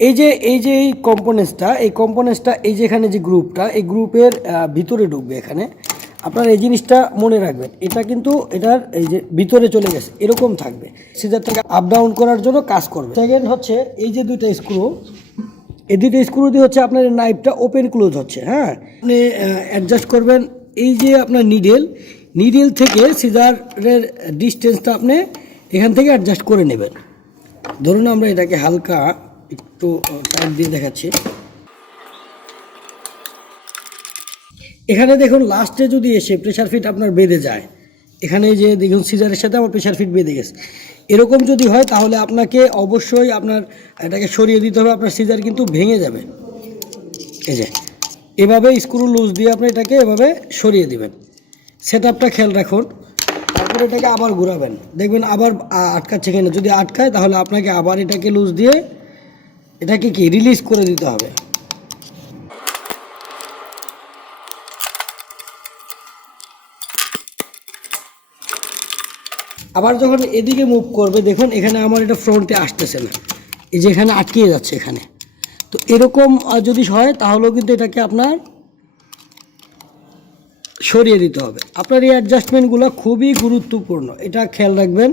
এই যে এই যে এই কম্পোনেন্টসটা এই কম্পোনেন্টসটা এই যে এখানে যে গ্রুপটা এই গ্রুপের ভিতরে ঢুকবে এখানে। আপনার এই জিনিসটা মনে রাখবেন, এটা কিন্তু এটার এই যে ভিতরে চলে গেছে, এরকম থাকবে। সিজারটাকে আপ ডাউন করার জন্য কাজ করবে। সেকেন্ড হচ্ছে, এই যে দুইটা স্ক্রু এই দুইটা স্ক্রু দিয়ে হচ্ছে আপনার নাইফটা ওপেন ক্লোজ হচ্ছে হ্যাঁ? আপনি অ্যাডজাস্ট করবেন, এই যে আপনার নিডেল নিডেল থেকে সিজারের ডিস্টেন্সটা আপনি এখান থেকে অ্যাডজাস্ট করে নেবেন। ধরুন আমরা এটাকে হালকা একটু টাইট দিয়ে দেখাচ্ছি। এখানে দেখুন লাস্টে যদি এসে প্রেশার ফিট আপনার বেঁধে যায়, এখানে যে দেখুন সিজারের সাথে আমার প্রেশার ফিট বেঁধে গেছে। এরকম যদি হয়, তাহলে আপনাকে অবশ্যই আপনার এটাকে সরিয়ে দিতে হবে, আপনার সিজার কিন্তু ভেঙে যাবে। এই যে, এভাবে স্ক্রু লুজ দিয়ে আপনি এটাকে এভাবে সরিয়ে দিবেন। সেট আপটা খেয়াল রাখুন। তারপরে এটাকে আবার ঘোরাবেন। দেখবেন আবার আটকাচ্ছে কিনা। যদি আটকায়, তাহলে আপনাকে আবার এটাকে লুজ দিয়ে এটাকে কি রিলিজ করে দিতে হবে? আবার যখন এদিকে মুভ করবে, দেখুন এখানে আমার এটা ফ্রন্টে আসতেছে না। এই যে এখানে আটকিয়ে যাচ্ছে এখানে। তো এরকম যদি হয়, তাহলেও কিন্তু এটাকে আপনার সরিয়ে দিতে হবে। আপনার এই অ্যাডজাস্টমেন্টগুলো খুবই গুরুত্বপূর্ণ। এটা খেয়াল রাখবেন